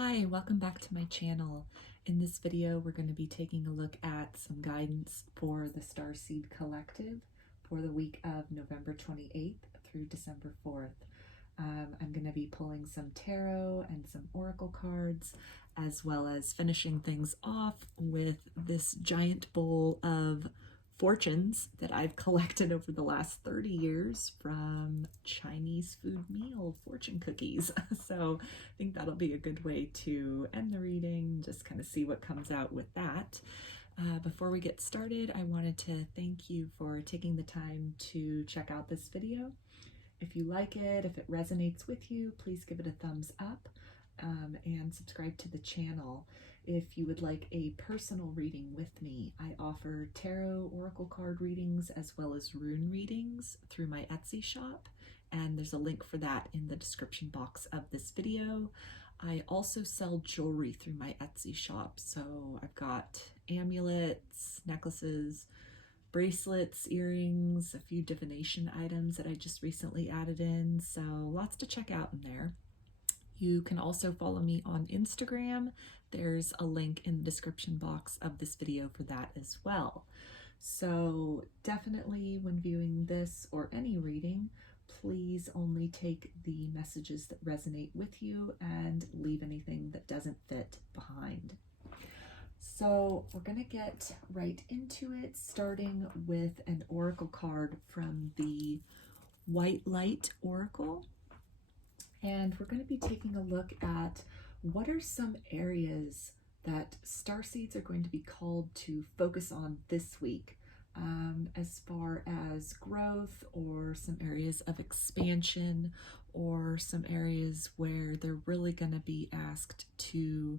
Hi, welcome back to my channel. In this video, we're going to be taking a look at some guidance for the Starseed Collective for the week of November 28th through December 4th. I'm going to be pulling some tarot and some oracle cards, as well as finishing things off with this giant bowl of fortunes that I've collected over the last 30 years from Chinese food meal fortune cookies. So I think that'll be a good way to end the reading, just kind of see what comes out with that. Before we get started, I wanted to thank you for taking the time to check out this video. If you like it, if it resonates with you, please give it a thumbs up and subscribe to the channel. If you would like a personal reading with me, I offer tarot oracle card readings as well as rune readings through my Etsy shop, and there's a link for that in the description box of this video. I also sell jewelry through my Etsy shop, so I've got amulets, necklaces, bracelets, earrings, a few divination items that I just recently added in, so lots to check out in there. You can also follow me on Instagram. There's a link in the description box of this video for that as well. So definitely when viewing this or any reading, please only take the messages that resonate with you and leave anything that doesn't fit behind. So we're going to get right into it, starting with an oracle card from the White Light Oracle. And we're going to be taking a look at what are some areas that starseeds are going to be called to focus on this week, as far as growth or some areas of expansion or some areas where they're really going to be asked to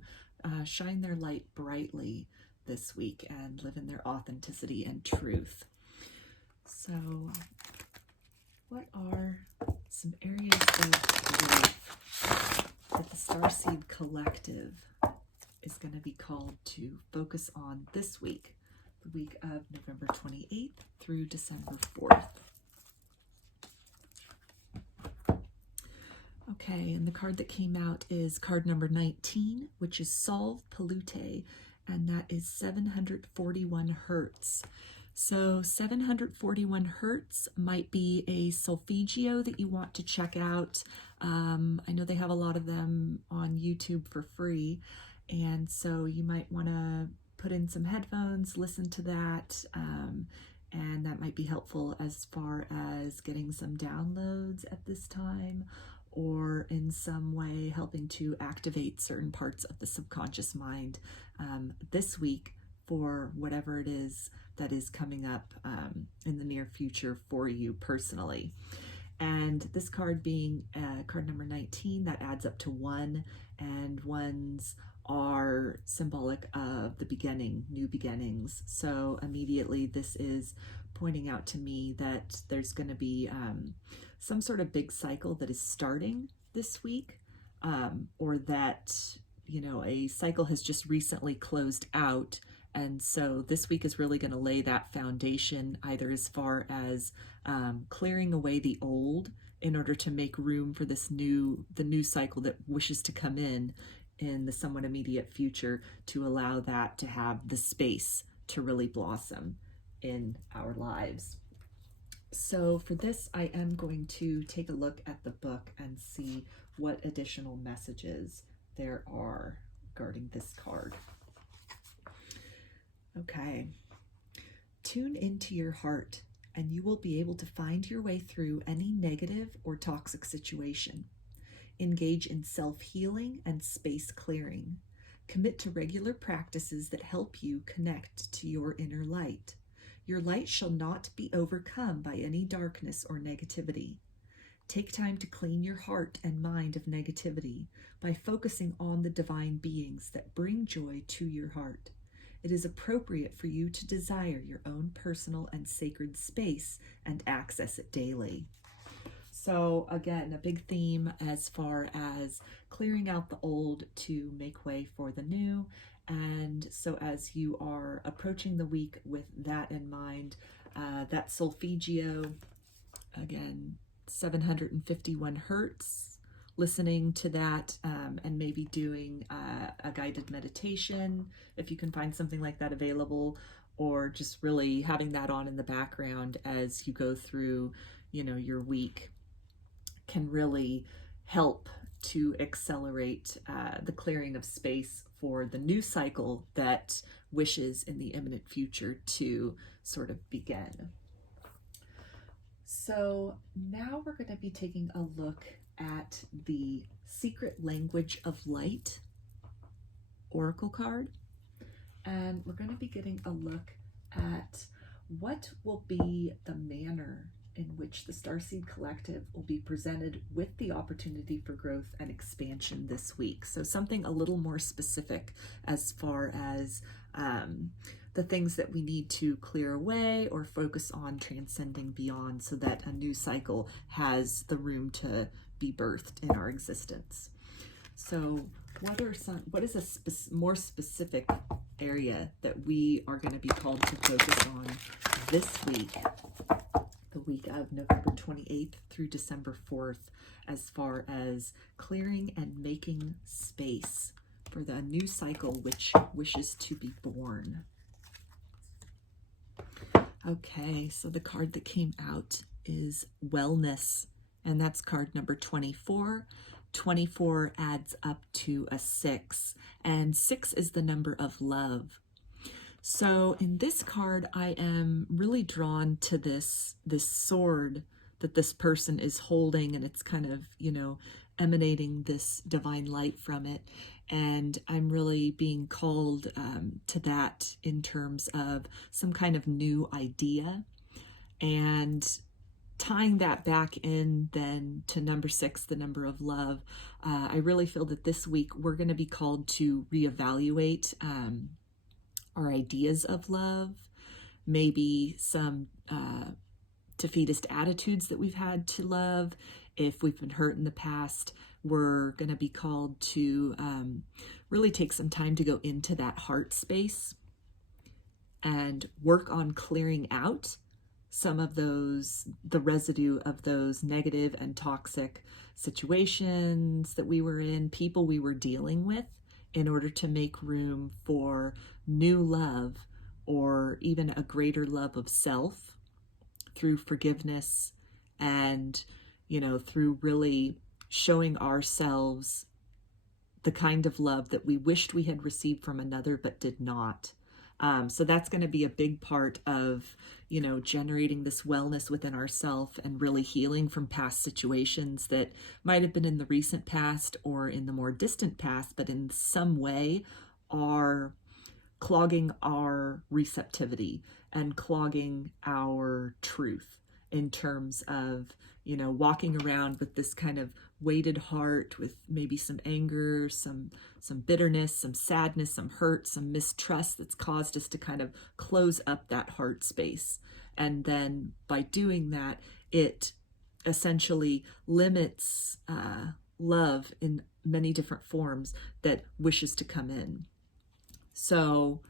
shine their light brightly this week and live in their authenticity and truth. So what are some areas of growth that the Starseed Collective is going to be called to focus on this week, the week of November 28th through December 4th? Okay, and the card that came out is card number 19, which is Solve Pollute, and that is 741 hertz. So 741 hertz might be a solfeggio that you want to check out. I know they have a lot of them on YouTube for free, and so you might want to put in some headphones, listen to that, and that might be helpful as far as getting some downloads at this time, or in some way helping to activate certain parts of the subconscious mind this week for whatever it is that is coming up in the near future for you personally. And this card being card number 19, that adds up to 1, and 1s are symbolic of the beginning, new beginnings. So immediately this is pointing out to me that there's going to be some sort of big cycle that is starting this week, or that, you know, a cycle has just recently closed out. And so this week is really going to lay that foundation, either as far as clearing away the old in order to make room for this the new cycle that wishes to come in the somewhat immediate future, to allow that to have the space to really blossom in our lives. So for this, I am going to take a look at the book and see what additional messages there are regarding this card. Okay, tune into your heart and you will be able to find your way through any negative or toxic situation. Engage in self-healing and space clearing. Commit to regular practices that help you connect to your inner light. Your light shall not be overcome by any darkness or negativity. Take time to clean your heart and mind of negativity by focusing on the divine beings that bring joy to your heart. It is appropriate for you to desire your own personal and sacred space and access it daily. So again, a big theme as far as clearing out the old to make way for the new. And so as you are approaching the week with that in mind, that solfeggio, again, 751 hertz, listening to that and maybe doing a guided meditation, if you can find something like that available, or just really having that on in the background as you go through, you know, your week, can really help to accelerate the clearing of space for the new cycle that wishes in the imminent future to sort of begin. So now we're going to be taking a look at the Secret Language of Light Oracle card, and we're going to be getting a look at what will be the manner in which the Starseed Collective will be presented with the opportunity for growth and expansion this week. So something a little more specific as far as the things that we need to clear away or focus on transcending beyond, so that a new cycle has the room to be birthed in our existence. So what is a more specific area that we are going to be called to focus on this week, the week of November 28th through December 4th, as far as clearing and making space for the new cycle which wishes to be born? Okay, so the card that came out is Wellness, and that's card number 24. 24 adds up to a 6, and 6 is the number of love. So in this card, I am really drawn to this sword that this person is holding, and it's kind of, you know, emanating this divine light from it. And I'm really being called to that in terms of some kind of new idea, and tying that back in then to number 6, the number of love. I really feel that this week we're going to be called to reevaluate our ideas of love, maybe some defeatist attitudes that we've had to love. If we've been hurt in the past, we're going to be called to really take some time to go into that heart space and work on clearing out some of the residue of those negative and toxic situations that we were in, people we were dealing with, in order to make room for new love, or even a greater love of self through forgiveness, and, you know, through really showing ourselves the kind of love that we wished we had received from another but did not. So that's going to be a big part of, you know, generating this wellness within ourselves and really healing from past situations that might have been in the recent past or in the more distant past, but in some way are clogging our receptivity and clogging our truth, in terms of, you know, walking around with this kind of weighted heart with maybe some anger, some bitterness, some sadness, some hurt, some mistrust that's caused us to kind of close up that heart space. And then by doing that, it essentially limits love in many different forms that wishes to come in. So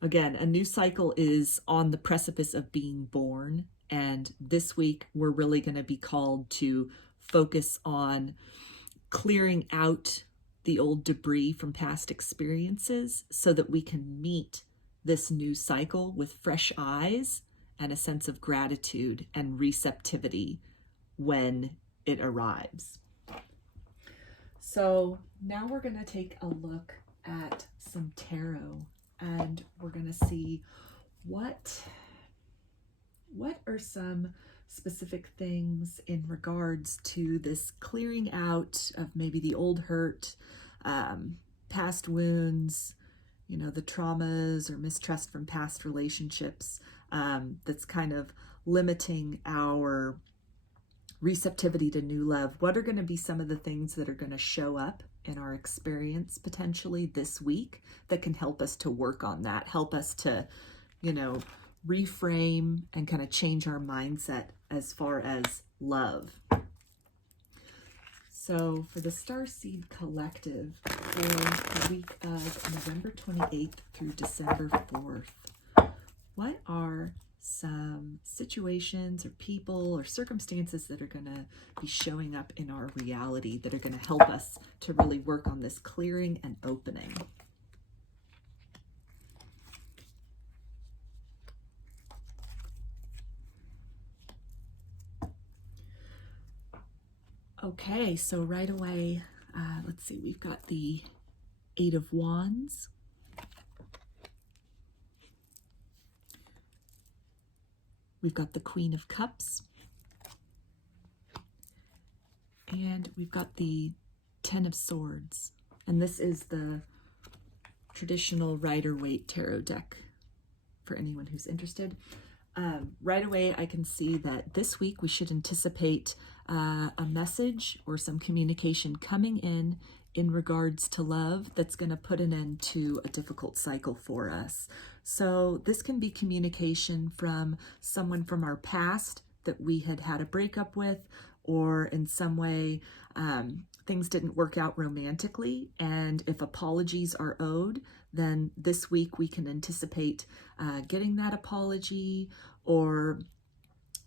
again, a new cycle is on the precipice of being born. And this week, we're really going to be called to focus on clearing out the old debris from past experiences, so that we can meet this new cycle with fresh eyes and a sense of gratitude and receptivity when it arrives. So now we're going to take a look at some tarot, and we're going to see what are some specific things in regards to this clearing out of maybe the old hurt, past wounds, you know, the traumas or mistrust from past relationships, that's kind of limiting our receptivity to new love. What are going to be some of the things that are going to show up in our experience potentially this week that can help us to work on that, help us to, you know, reframe and kind of change our mindset as far as love. So for the Starseed Collective for the week of November 28th through December 4th, what are some situations or people or circumstances that are going to be showing up in our reality that are going to help us to really work on this clearing and opening. Okay, so right away, let's see, we've got the Eight of Wands. We've got the Queen of Cups. And we've got the Ten of Swords. And this is the traditional Rider-Waite Tarot deck for anyone who's interested. Right away, I can see that this week we should anticipate a message or some communication coming in regards to love that's going to put an end to a difficult cycle for us. So this can be communication from someone from our past that we had a breakup with, or in some way things didn't work out romantically. And if apologies are owed, then this week we can anticipate getting that apology, or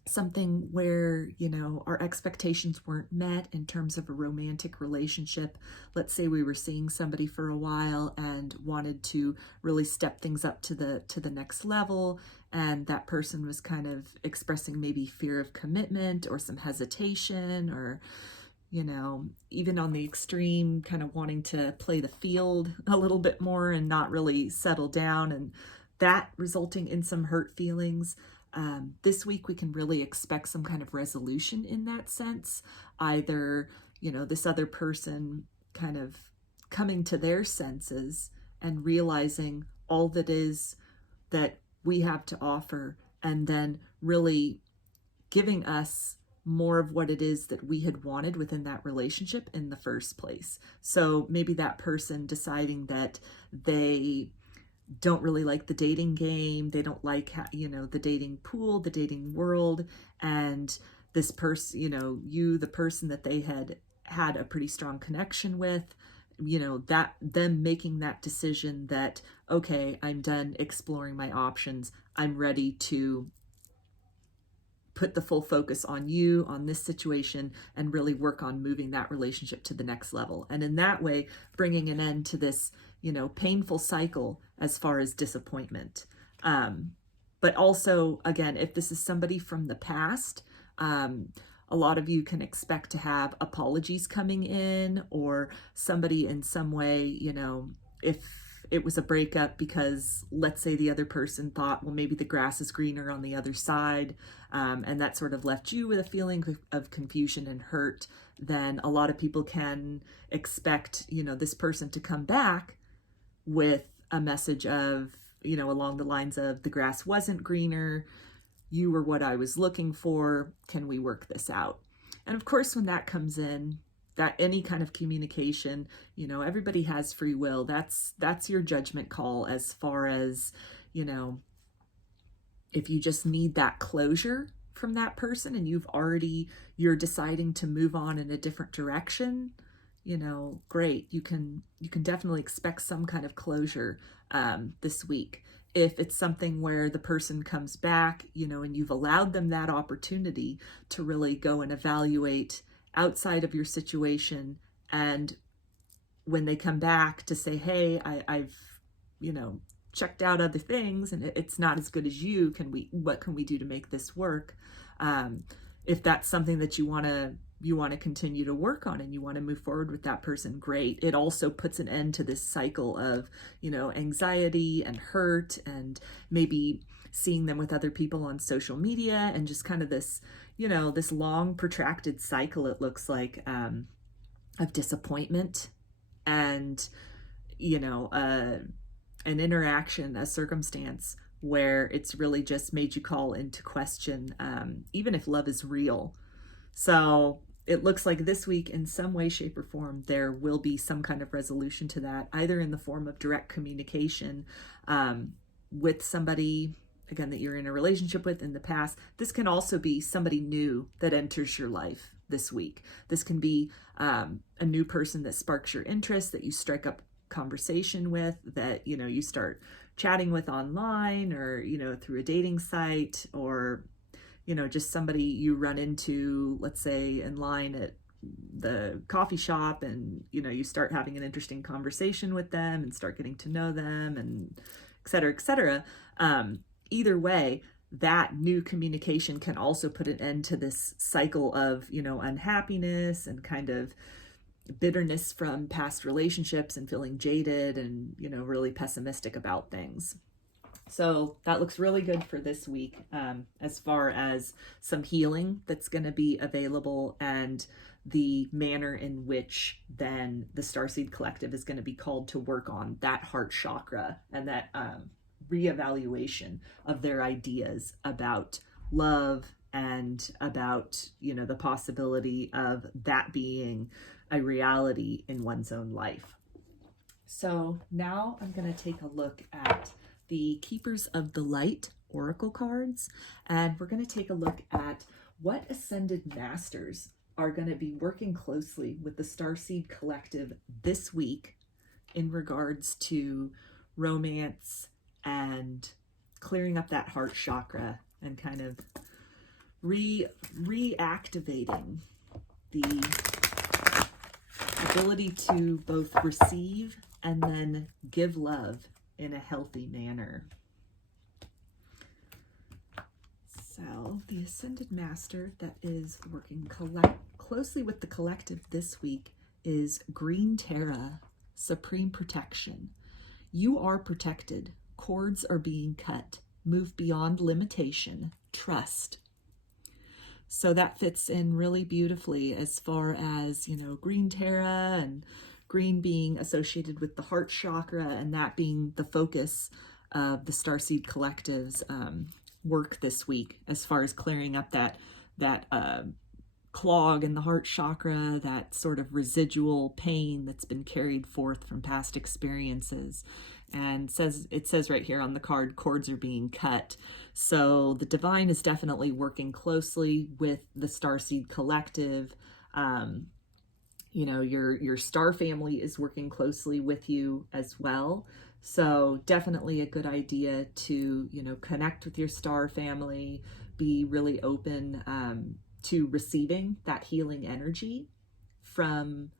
something where, you know, our expectations weren't met in terms of a romantic relationship. Let's say we were seeing somebody for a while and wanted to really step things up to the next level, and that person was kind of expressing maybe fear of commitment or some hesitation, or, you know, even on the extreme, kind of wanting to play the field a little bit more and not really settle down, and that resulting in some hurt feelings. This week we can really expect some kind of resolution in that sense. Either, you know, this other person kind of coming to their senses and realizing all that is that we have to offer, and then really giving us more of what it is that we had wanted within that relationship in the first place. So maybe that person deciding that they don't really like the dating game, they don't like, you know, the dating pool, the dating world, and this person, you know, the person that they had a pretty strong connection with, you know, that them making that decision that, okay, I'm done exploring my options, I'm ready to put the full focus on you, on this situation, and really work on moving that relationship to the next level. And in that way, bringing an end to this, you know, painful cycle as far as disappointment. But also, again, if this is somebody from the past, a lot of you can expect to have apologies coming in, or somebody in some way, you know, if it was a breakup because, let's say, the other person thought, well, maybe the grass is greener on the other side, and that sort of left you with a feeling of confusion and hurt, then a lot of people can expect, you know, this person to come back with a message of, you know, along the lines of, the grass wasn't greener, you were what I was looking for, can we work this out? And of course, when that comes in, that any kind of communication, you know, everybody has free will. That's your judgment call as far as, you know, if you just need that closure from that person and you're deciding to move on in a different direction, you know, great. You can definitely expect some kind of closure this week. If it's something where the person comes back, you know, and you've allowed them that opportunity to really go and evaluate outside of your situation, and when they come back to say, hey, I've, you know, checked out other things and it's not as good as you, what can we do to make this work? If that's something that you want to continue to work on and you want to move forward with that person, great. It also puts an end to this cycle of, you know, anxiety and hurt, and maybe seeing them with other people on social media, and just kind of this, you know, this long protracted cycle, it looks like, of disappointment and, you know, an interaction, a circumstance where it's really just made you call into question, even if love is real. So it looks like this week, in some way, shape, or form, there will be some kind of resolution to that, either in the form of direct communication with somebody, again, that you're in a relationship with in the past. This can also be somebody new that enters your life this week. This can be a new person that sparks your interest, that you strike up conversation with, that, you know, you start chatting with online, or, you know, through a dating site, or, you know, just somebody you run into, let's say in line at the coffee shop, and, you know, you start having an interesting conversation with them and start getting to know them, and et cetera, et cetera. Either way, that new communication can also put an end to this cycle of, you know, unhappiness and kind of bitterness from past relationships, and feeling jaded and, you know, really pessimistic about things. So that looks really good for this week, as far as some healing that's going to be available, and the manner in which then the Starseed Collective is going to be called to work on that heart chakra, and that reevaluation of their ideas about love, and about, you know, the possibility of that being a reality in one's own life. So now I'm going to take a look at the Keepers of the Light Oracle cards, and we're going to take a look at what Ascended Masters are going to be working closely with the Starseed Collective this week in regards to romance and clearing up that heart chakra, and kind of reactivating the ability to both receive and then give love in a healthy manner. So the Ascended Master that is working closely with the collective this week is Green Terra, Supreme Protection. You are protected. Cords are being cut. Move beyond limitation. Trust. So that fits in really beautifully as far as, you know, Green Terra, and green being associated with the heart chakra, and that being the focus of the Starseed Collective's work this week, as far as clearing up that clog in the heart chakra, that sort of residual pain that's been carried forth from past experiences. And it says right here on the card, cords are being cut. So the divine is definitely working closely with the Starseed Collective. You know, your star family is working closely with you as well. So definitely a good idea to, you know, connect with your star family, be really open to receiving that healing energy from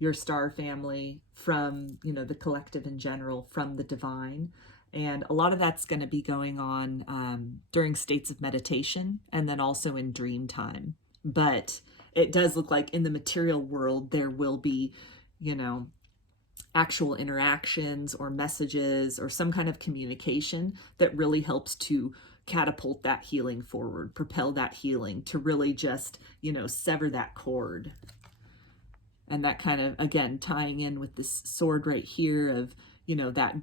your star family, from, you know, the collective in general, from the divine. And a lot of that's going to be going on during states of meditation, and then also in dream time. But it does look like in the material world, there will be, you know, actual interactions or messages or some kind of communication that really helps to catapult that healing forward, propel that healing to really just, you know, sever that cord. And that kind of, again, tying in with this sword right here of, you know, that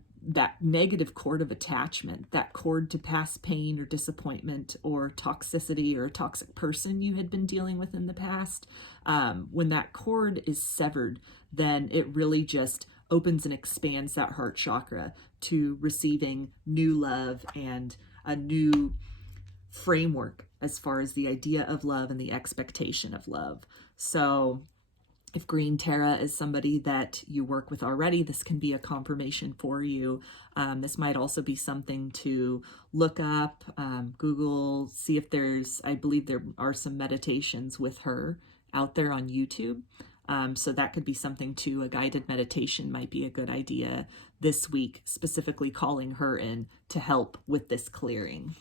negative cord of attachment, that cord to past pain or disappointment or toxicity or a toxic person you had been dealing with in the past. When that cord is severed, then it really just opens and expands that heart chakra to receiving new love and a new framework as far as the idea of love and the expectation of love. So if Green Terra is somebody that you work with already, this can be a confirmation for you. This might also be something to look up, Google, see if there's, I believe there are some meditations with her out there on YouTube. So that could be something too. A guided meditation might be a good idea this week, specifically calling her in to help with this clearing.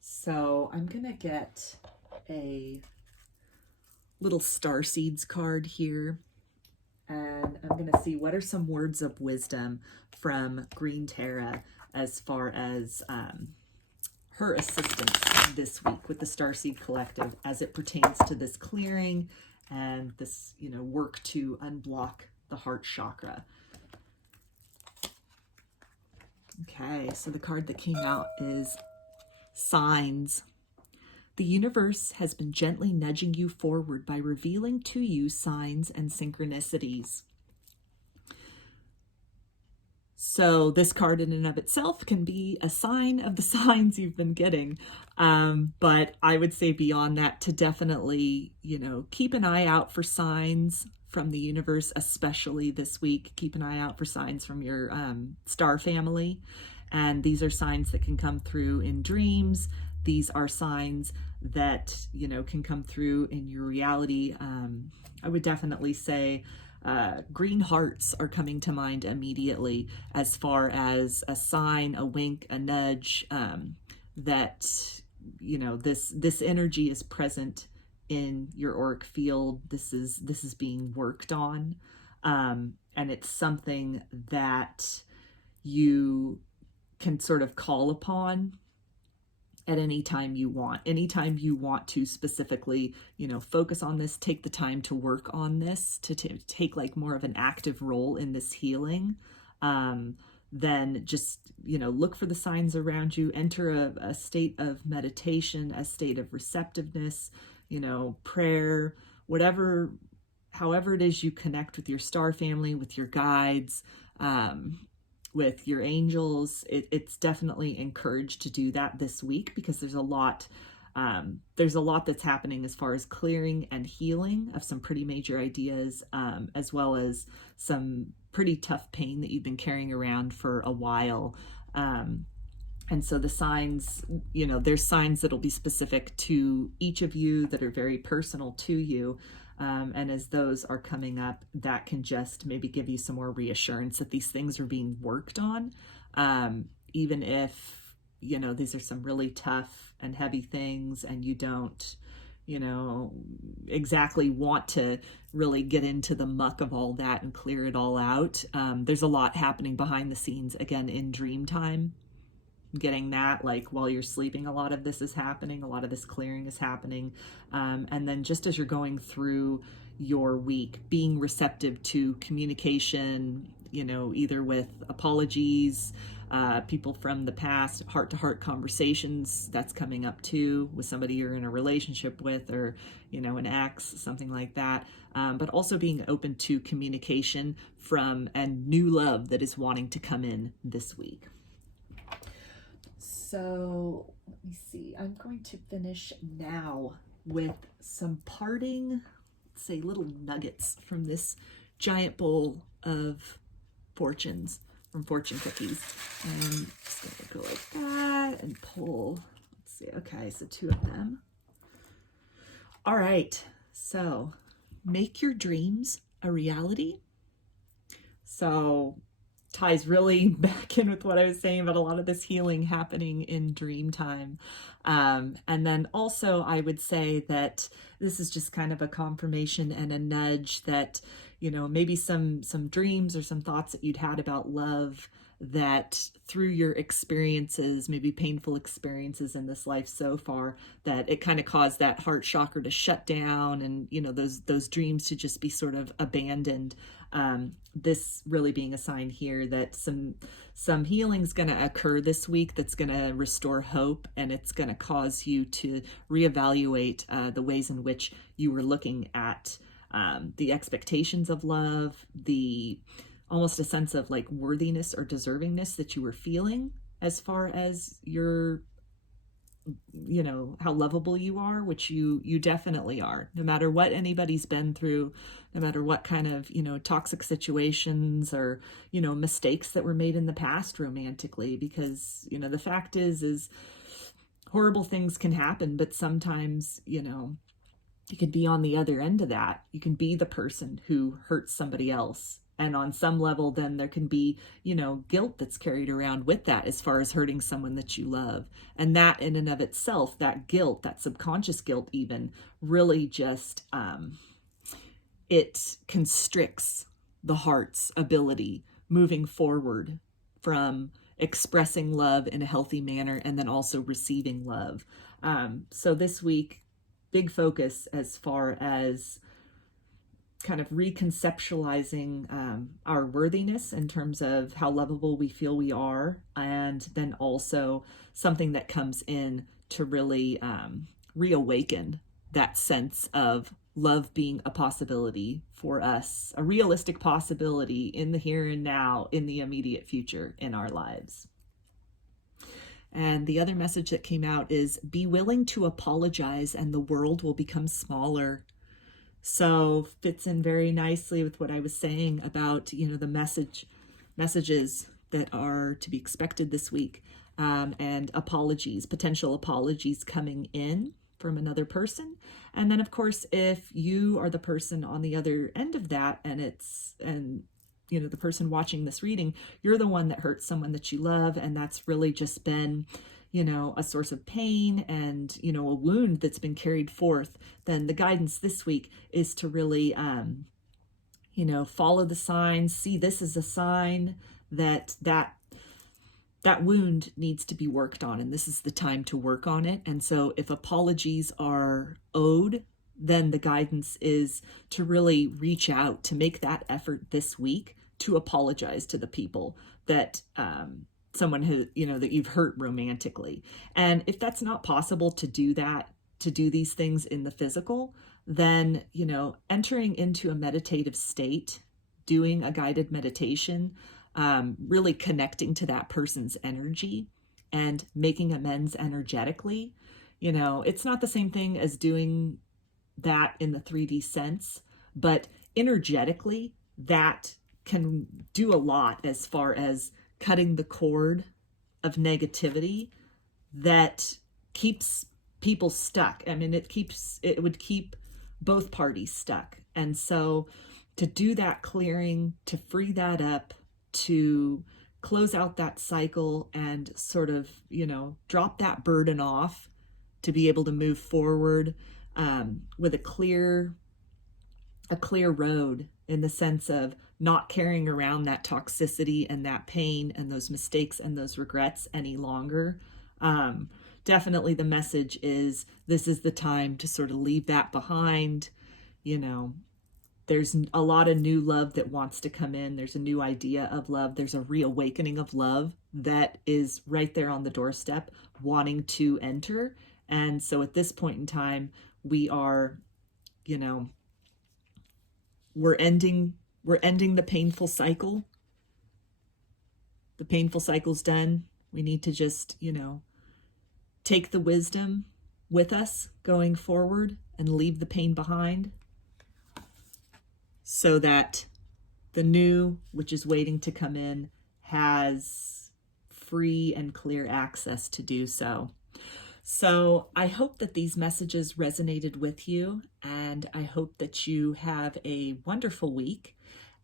So I'm going to get a little Starseeds card here, and I'm going to see what are some words of wisdom from Green Terra as far as her assistance this week with the Starseed Collective as it pertains to this clearing and this, you know, work to unblock the heart chakra. Okay, so the card that came out is Signs. The universe has been gently nudging you forward by revealing to you signs and synchronicities. So this card in and of itself can be a sign of the signs you've been getting. But I would say beyond that to definitely, you know, keep an eye out for signs from the universe, especially this week. Keep an eye out for signs from your star family. And these are signs that can come through in dreams. These are signs that, you know, can come through in your reality. I would definitely say green hearts are coming to mind immediately as far as a sign, a wink, a nudge, that, you know, this energy is present in your auric field. This is being worked on, and it's something that you can sort of call upon at any time you want. Anytime you want to specifically, you know, focus on this, take the time to work on this, to take like more of an active role in this healing, then just, you know, look for the signs around you, enter a state of meditation, a state of receptiveness, you know, prayer, whatever, however it is you connect with your star family, with your guides, with your angels. It's definitely encouraged to do that this week, because there's a lot that's happening as far as clearing and healing of some pretty major ideas, as well as some pretty tough pain that you've been carrying around for a while. And so the signs, you know, there's signs that'll be specific to each of you that are very personal to you. And as those are coming up, that can just maybe give you some more reassurance that these things are being worked on. Even if, you know, these are some really tough and heavy things and you don't, you know, exactly want to really get into the muck of all that and clear it all out. There's a lot happening behind the scenes, again, in dream time. Getting that, like, while you're sleeping, a lot of this is happening, a lot of this clearing is happening. And then just as you're going through your week, being receptive to communication, you know, either with apologies, people from the past, heart-to-heart conversations, that's coming up too, with somebody you're in a relationship with, or, you know, an ex, something like that. But also being open to communication from and new love that is wanting to come in this week. So let me see, I'm going to finish now with some parting, let's say, little nuggets from this giant bowl of fortunes, from fortune cookies. And just gonna go like that and pull, let's see, okay, so 2 of them. All right, so make your dreams a reality. So ties really back in with what I was saying about a lot of this healing happening in dream time. And then also I would say that this is just kind of a confirmation and a nudge that, you know, maybe some dreams or some thoughts that you'd had about love, that through your experiences, maybe painful experiences in this life so far, that it kind of caused that heart chakra to shut down, and, you know, those dreams to just be sort of abandoned. This really being a sign here that some healing's going to occur this week that's going to restore hope, and it's going to cause you to reevaluate the ways in which you were looking at the expectations of love, the almost a sense of like worthiness or deservingness that you were feeling as far as your, you know, how lovable you are, which you definitely are, no matter what anybody's been through, no matter what kind of, you know, toxic situations or, you know, mistakes that were made in the past romantically. Because, you know, the fact is horrible things can happen, but sometimes, you know, you can be on the other end of that. You can be the person who hurts somebody else. And on some level, then there can be, you know, guilt that's carried around with that as far as hurting someone that you love. And that in and of itself, that guilt, that subconscious guilt even, really just, it constricts the heart's ability moving forward from expressing love in a healthy manner and then also receiving love. So this week, big focus as far as kind of reconceptualizing our worthiness in terms of how lovable we feel we are, and then also something that comes in to really reawaken that sense of love being a possibility for us, a realistic possibility in the here and now, in the immediate future in our lives. And the other message that came out is, be willing to apologize and the world will become smaller. So fits in very nicely with what I was saying about, you know, the messages that are to be expected this week, and apologies, potential apologies coming in from another person. And then of course, if you are the person on the other end of that, and you know, the person watching this reading, you're the one that hurts someone that you love, and that's really just been, you know, a source of pain and, you know, a wound that's been carried forth, then the guidance this week is to really, you know, follow the signs, see this as a sign that that wound needs to be worked on, and this is the time to work on it. And so if apologies are owed, then the guidance is to really reach out, to make that effort this week to apologize to the people that someone who, you know, that you've hurt romantically. And if that's not possible to do that, to do these things in the physical, then, you know, entering into a meditative state, doing a guided meditation, really connecting to that person's energy and making amends energetically. You know, it's not the same thing as doing that in the 3D sense, but energetically, that can do a lot as far as cutting the cord of negativity that keeps people stuck. I mean, it would keep both parties stuck. And so to do that clearing, to free that up, to close out that cycle and sort of, you know, drop that burden off, to be able to move forward with a clear road, in the sense of not carrying around that toxicity and that pain and those mistakes and those regrets any longer. Definitely the message is this is the time to sort of leave that behind. You know, there's a lot of new love that wants to come in. There's a new idea of love. There's a reawakening of love that is right there on the doorstep, wanting to enter. And so at this point in time, we are, you know, we're ending the painful cycle. The painful cycle's done. We need to just, you know, take the wisdom with us going forward and leave the pain behind, so that the new, which is waiting to come in, has free and clear access to do so. So I hope that these messages resonated with you, and I hope that you have a wonderful week,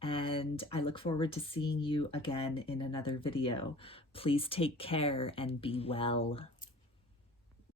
and I look forward to seeing you again in another video. Please take care and be well.